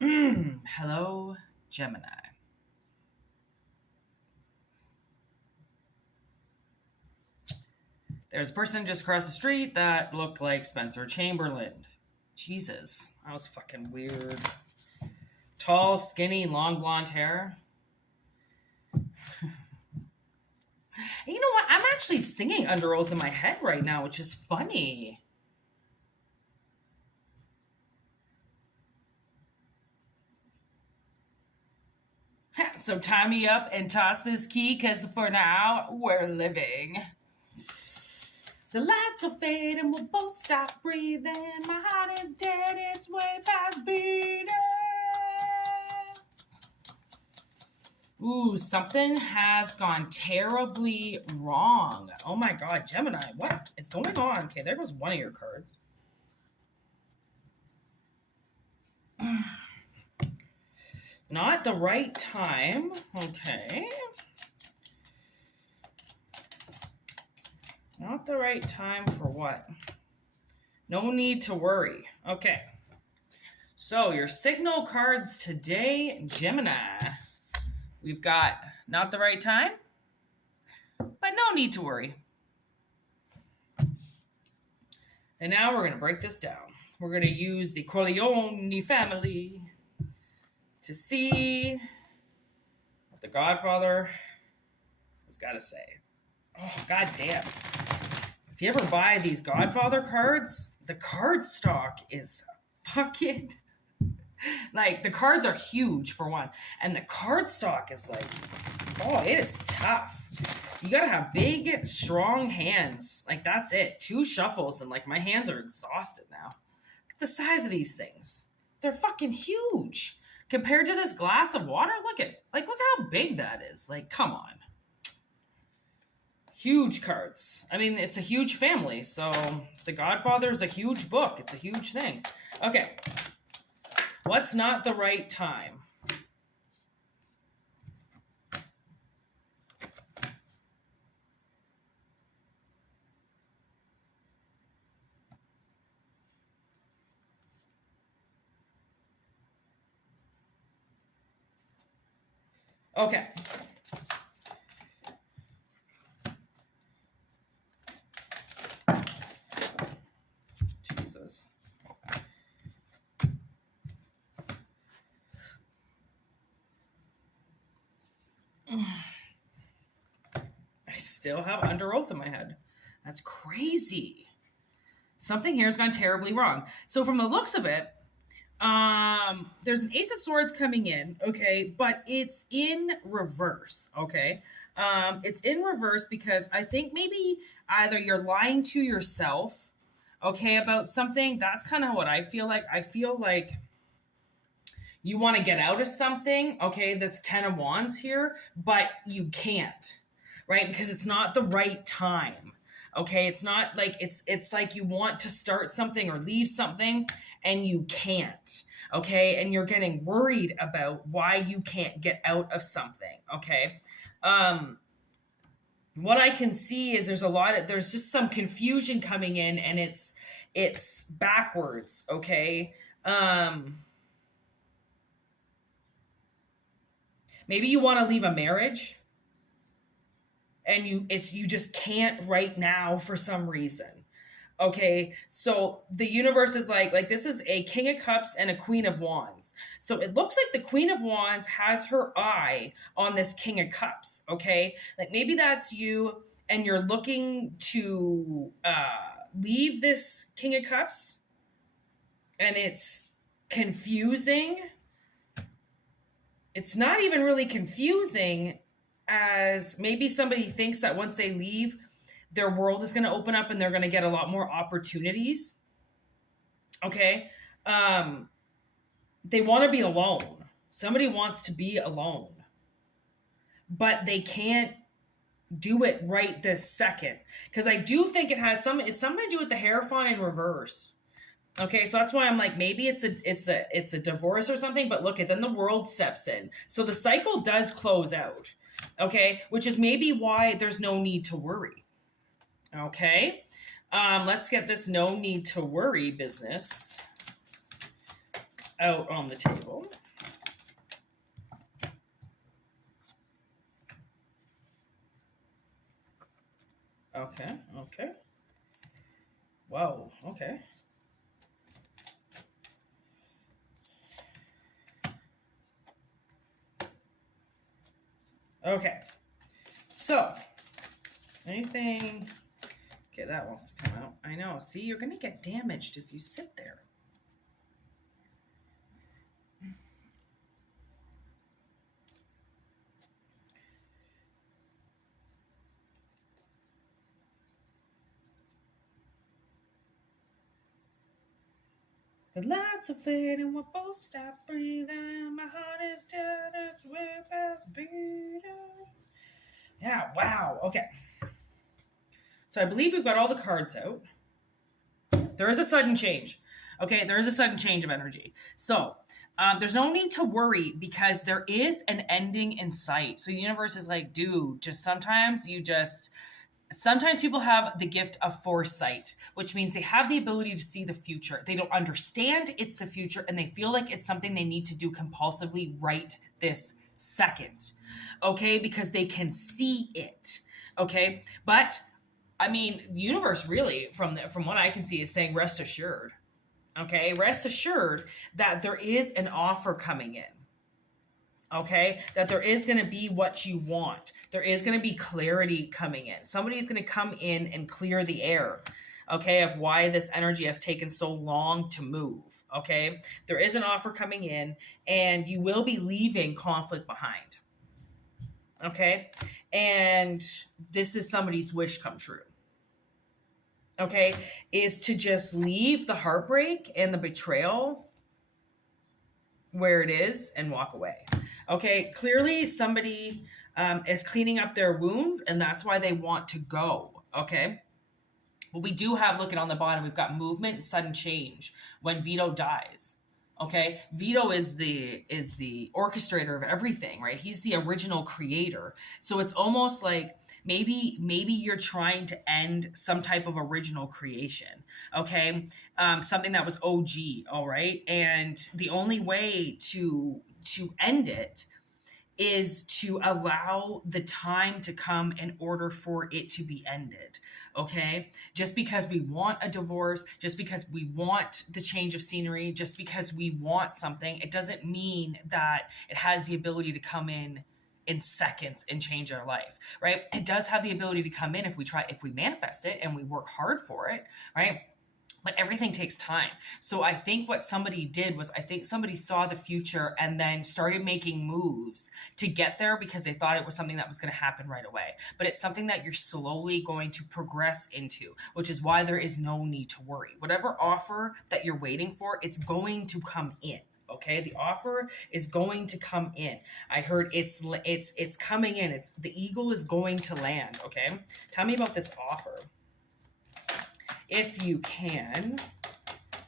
Hello, Gemini. There's a person just across the street that looked like Spencer Chamberlain. Jesus, that was fucking weird. Tall, skinny, long blonde hair. And you know what? I'm actually singing Under Oath in my head right now, which is funny. So tie me up and toss this key, because for now, we're living. The lights will fade and we'll both stop breathing. My heart is dead, it's way past beating. Ooh, something has gone terribly wrong. Oh my God, Gemini, what is going on? Okay, there goes one of your cards. Not the right time. Okay. Not the right time for what? No need to worry. Okay. So your signal cards today, Gemini. We've got not the right time, but no need to worry. And now we're going to break this down. We're going to use the Corleone family to see what the Godfather has got to say. Oh, God damn. If you ever buy these Godfather cards, the card stock is fucking... Like, the cards are huge, for one. And the card stock is like, oh, it is tough. You gotta have big, strong hands. Like, that's it. 2 shuffles, and, like, my hands are exhausted now. Look at the size of these things. They're fucking huge. Compared to this glass of water, look how big that is. Like, come on. Huge cards. I mean, it's a huge family, so The Godfather is a huge book. It's a huge thing. Okay. What's not the right time? Okay. Jesus. I still have Under Oath in my head. That's crazy. Something here has gone terribly wrong. So from the looks of it, there's an Ace of Swords coming in, okay, but it's in reverse, okay? It's in reverse because I think maybe either you're lying to yourself, okay, about something. That's kind of what I feel like. I feel like you want to get out of something, okay, this 10 of Wands here, but you can't, right? Because it's not the right time, okay? It's not like, it's like you want to start something or leave something and you can't, okay? And you're getting worried about why you can't get out of something, okay? What I can see is there's just some confusion coming in, and it's backwards, okay? Maybe you want to leave a marriage and you just can't right now for some reason. Okay, so the universe is like this is a King of Cups and a Queen of Wands. So it looks like the Queen of Wands has her eye on this King of Cups, okay? Like maybe that's you and you're looking to leave this King of Cups and it's confusing. It's not even really confusing, as maybe somebody thinks that once they leave, their world is going to open up and they're going to get a lot more opportunities. Okay. They want to be alone. Somebody wants to be alone, but they can't do it right this second. Because I do think it's something to do with the Hierophant in reverse. Okay, so that's why I'm like, maybe it's a divorce or something, but look, then the world steps in. So the cycle does close out, okay, which is maybe why there's no need to worry. Okay, let's get this no need to worry business out on the table. Okay, okay. Whoa, okay. Okay. So, anything... Okay, that wants to come out. I know. See, you're going to get damaged if you sit there. The lights are fading, we'll both stop breathing. My heart is dead, it's way past beating. Yeah, wow. Okay. So I believe we've got all the cards out. There is a sudden change. Okay, there is a sudden change of energy. So there's no need to worry because there is an ending in sight. So the universe is like, dude, sometimes people have the gift of foresight, which means they have the ability to see the future. They don't understand it's the future and they feel like it's something they need to do compulsively right this second. Okay, because they can see it. Okay, but I mean, the universe really, from what I can see, is saying rest assured. Okay, rest assured that there is an offer coming in. Okay, that there is going to be what you want. There is going to be clarity coming in. Somebody's going to come in and clear the air, okay, of why this energy has taken so long to move. Okay, there is an offer coming in and you will be leaving conflict behind. Okay, and this is somebody's wish come true. Okay, is to just leave the heartbreak and the betrayal where it is and walk away. Okay, clearly somebody is cleaning up their wounds and that's why they want to go. Okay, but we do have, looking on the bottom, we've got movement and sudden change when Vito dies. Okay, Vito is the orchestrator of everything, right? He's the original creator. So it's almost like maybe you're trying to end some type of original creation, okay? Something that was OG, all right? And the only way to end it is to allow the time to come in order for it to be ended, okay? Just because we want a divorce, just because we want the change of scenery, just because we want something, it doesn't mean that it has the ability to come in seconds and change our life, right? It does have the ability to come in if we manifest it and we work hard for it, right? But everything takes time. So I think what somebody did was, I think somebody saw the future and then started making moves to get there because they thought it was something that was going to happen right away. But it's something that you're slowly going to progress into, which is why there is no need to worry. Whatever offer that you're waiting for, it's going to come in. Okay, the offer is going to come in. I heard it's coming in. It's the eagle is going to land. Okay, tell me about this offer. If you can,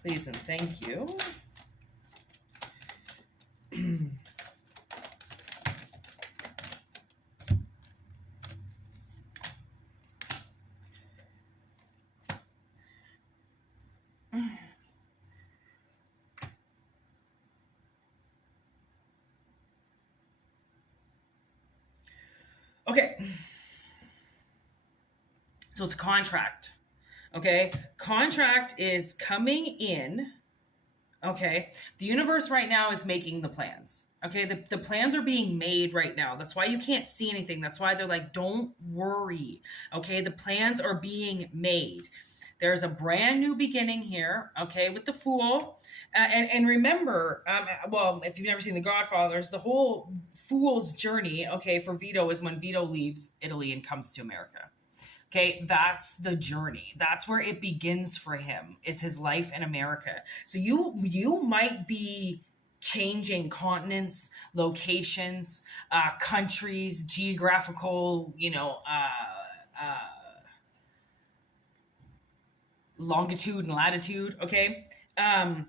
please and thank you. Okay, so it's a contract. Okay, contract is coming in. Okay, the universe right now is making the plans. Okay, the plans are being made right now. That's why you can't see anything. That's why they're like, don't worry. Okay, the plans are being made. There's a brand new beginning here, okay, with the Fool. And remember, well, if you've never seen The Godfathers, the whole Fool's journey, okay, for Vito is when Vito leaves Italy and comes to America. Okay, that's the journey. That's where it begins for him, is his life in America. So you might be changing continents, locations, countries, geographical, longitude and latitude, okay? And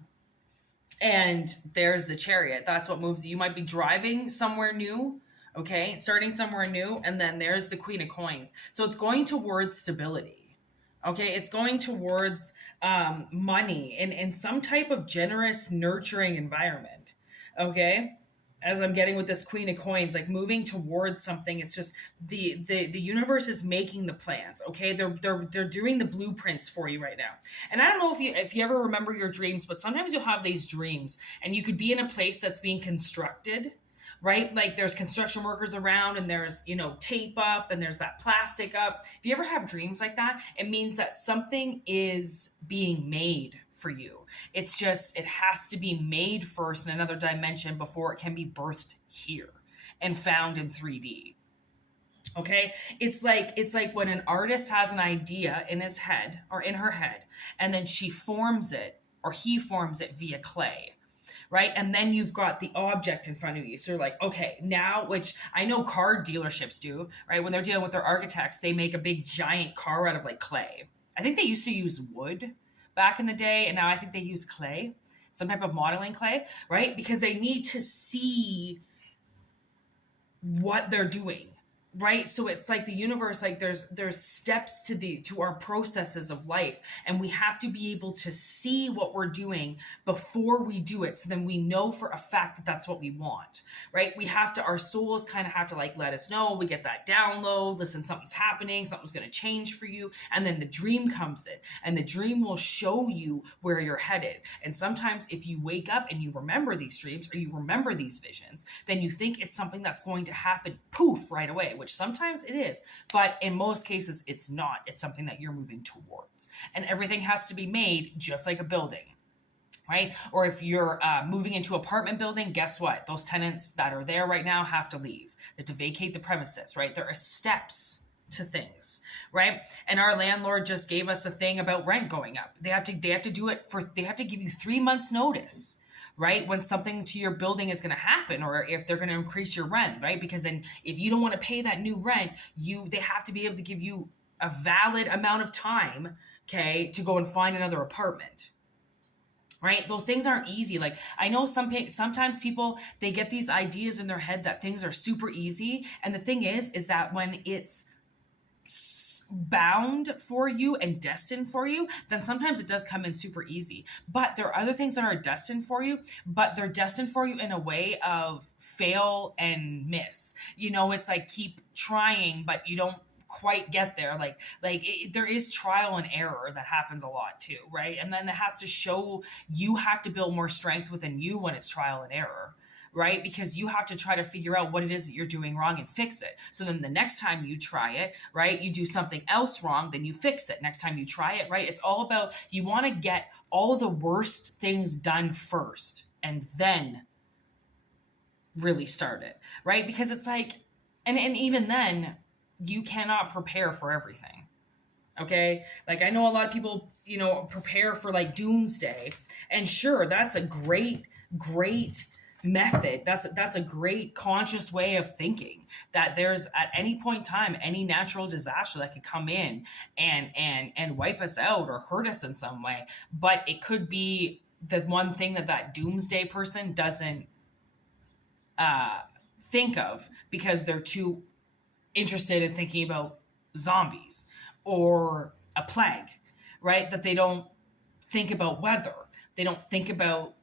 there's the Chariot. That's what moves you. You might be driving somewhere new, okay? Starting somewhere new, and then there's the Queen of Coins. So it's going towards stability, Okay, it's going towards money and some type of generous, nurturing environment. Okay, as I'm getting with this Queen of Coins, like moving towards something. It's just the universe is making the plans. Okay, they're doing the blueprints for you right now. And I don't know if you ever remember your dreams, but sometimes you'll have these dreams, and you could be in a place that's being constructed, right? Like there's construction workers around and there's, tape up and there's that plastic up. If you ever have dreams like that, it means that something is being made for you. It's just, it has to be made first in another dimension before it can be birthed here and found in 3D. Okay, it's like when an artist has an idea in his head or in her head, and then she forms it or he forms it via clay, right? And then you've got the object in front of you. So you're like, okay, now, which I know car dealerships do, right? When they're dealing with their architects, they make a big giant car out of like clay. I think they used to use wood back in the day, and now I think they use clay, some type of modeling clay, right? Because they need to see what they're doing. Right. So it's like the universe, like there's steps to our processes of life, and we have to be able to see what we're doing before we do it. So then we know for a fact that that's what we want. Right. Our souls kind of have to like let us know. We get that download. Listen, something's happening. Something's going to change for you. And then the dream comes in, and the dream will show you where you're headed. And sometimes if you wake up and you remember these dreams or you remember these visions, then you think it's something that's going to happen poof right away, which sometimes it is, but in most cases it's not. It's something that you're moving towards, and everything has to be made just like a building, right? Or if you're moving into apartment building, guess what? Those tenants that are there right now have to leave. They have to vacate the premises, right? There are steps to things, right? And our landlord just gave us a thing about rent going up. They have to do it they have to give you 3 months notice, right? When something to your building is going to happen, or if they're going to increase your rent, right? Because then if you don't want to pay that new rent, they have to be able to give you a valid amount of time, okay, to go and find another apartment. Right? Those things aren't easy. Like I know sometimes people, they get these ideas in their head that things are super easy. And the thing is that when it's bound for you and destined for you, then sometimes it does come in super easy. But there are other things that are destined for you, but they're destined for you in a way of fail and miss. It's like keep trying, but you don't quite get there. There is trial and error that happens a lot too, right? And then it has to show you have to build more strength within you when it's trial and error. Right? Because you have to try to figure out what it is that you're doing wrong and fix it. So then the next time you try it, right, you do something else wrong, then you fix it. Next time you try it, right? It's all about, you want to get all the worst things done first and then really start it, right? Because it's like, and even then, you cannot prepare for everything. Okay? Like I know a lot of people, prepare for like doomsday. And sure, that's a great method. That's a great conscious way of thinking, that there's at any point in time any natural disaster that could come in and wipe us out or hurt us in some way. But it could be the one thing that doomsday person doesn't think of, because they're too interested in thinking about zombies or a plague, right? That they don't think about weather. They don't think about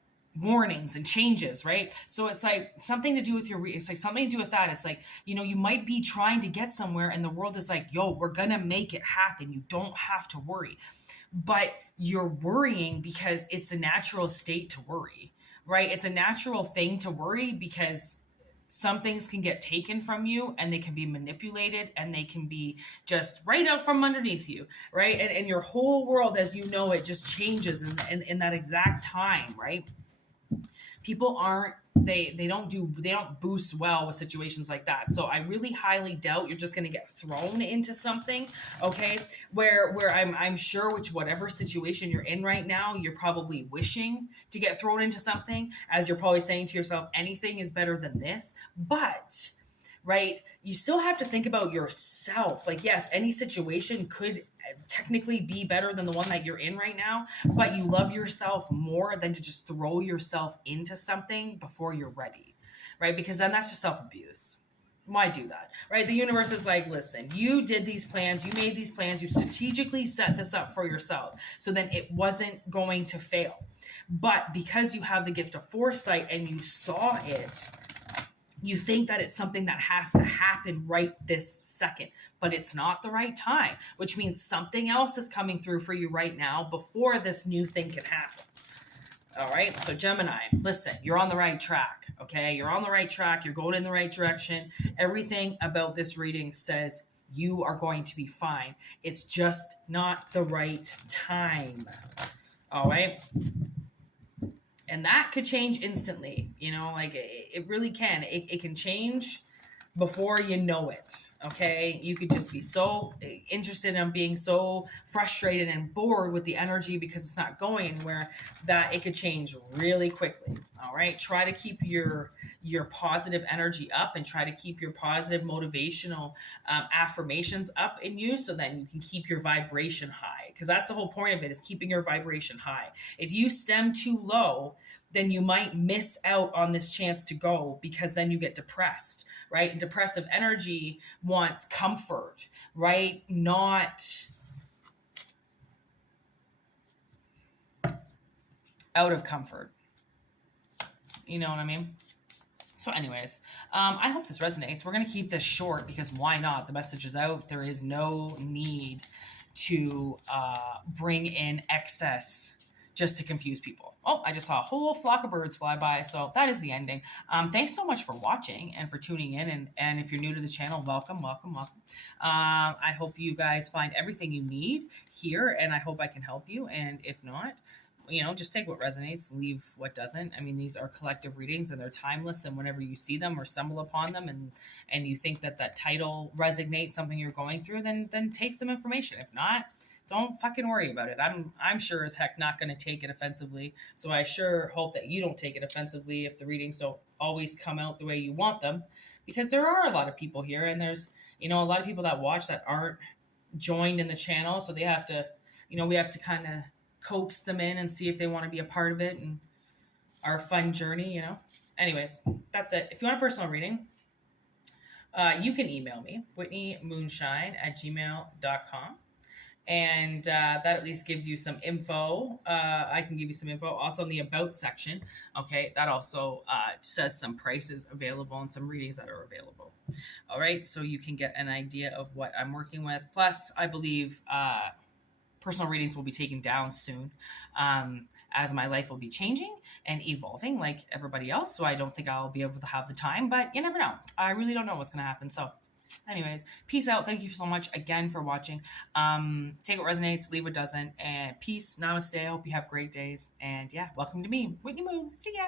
warnings and changes, right? So it's like something to do with it's like something to do with that. It's like, you might be trying to get somewhere and the world is like, yo, we're gonna make it happen. You don't have to worry. But you're worrying because it's a natural state to worry, right? It's a natural thing to worry because some things can get taken from you and they can be manipulated and they can be just right out from underneath you, right? And your whole world, as you know, it just changes in that exact time, right? People they don't boost well with situations like that. So I really highly doubt you're just going to get thrown into something, okay? Where I'm sure whatever situation you're in right now, you're probably wishing to get thrown into something, as you're probably saying to yourself, anything is better than this. But right, you still have to think about yourself. Like, yes, any situation could technically be better than the one that you're in right now, but you love yourself more than to just throw yourself into something before you're ready, right? Because then that's just self-abuse. Why do that, right? The universe is like, listen, you did these plans, you made these plans, you strategically set this up for yourself, so then it wasn't going to fail. But because you have the gift of foresight and you saw it, you think that it's something that has to happen right this second, but it's not the right time, which means something else is coming through for you right now before this new thing can happen. All right. So Gemini, listen, you're on the right track. Okay. You're on the right track. You're going in the right direction. Everything about this reading says you are going to be fine. It's just not the right time. All right. And that could change instantly. You know, like it really can. It can change before you know it. Okay. You could just be so interested in being so frustrated and bored with the energy because it's not going anywhere that it could change really quickly. All right. Try to keep your positive energy up and try to keep your positive motivational affirmations up in you so that you can keep your vibration high. Because that's the whole point of it, is keeping your vibration high. If you stem too low, then you might miss out on this chance to go, because then you get depressed, right? And depressive energy wants comfort, right? Not out of comfort. You know what I mean? So anyways, I hope this resonates. We're going to keep this short because why not? The message is out. There is no need to bring in excess just to confuse people. Oh, I just saw a whole flock of birds fly by. So that is the ending. Thanks so much for watching and for tuning in. And if you're new to the channel, welcome, welcome, welcome. I hope you guys find everything you need here, and I hope I can help you. And if not, you know, just take what resonates, leave what doesn't. I mean, these are collective readings and they're timeless. And whenever you see them or stumble upon them and you think that that title resonates something you're going through, then take some information. If not, don't fucking worry about it. I'm sure as heck not going to take it offensively. So I sure hope that you don't take it offensively if the readings don't always come out the way you want them, because there are a lot of people here, and there's, you know, a lot of people that watch that aren't joined in the channel. So they have to, you know, we have to kind of coax them in and see if they want to be a part of it and our fun journey, you know. Anyways, that's it. If you want a personal reading, you can email me, whitneymoonshine@gmail.com. And that at least gives you some info. I can give you some info also in the about section. Okay, that also says some prices available and some readings that are available. All right, so you can get an idea of what I'm working with. Plus, I believe personal readings will be taken down soon, as my life will be changing and evolving like everybody else. So I don't think I'll be able to have the time, but you never know. I really don't know what's going to happen. So anyways, peace out. Thank you so much again for watching. Take what resonates, leave what doesn't, and peace. Namaste. I hope you have great days. And yeah, welcome to me, Whitney Moon. See ya.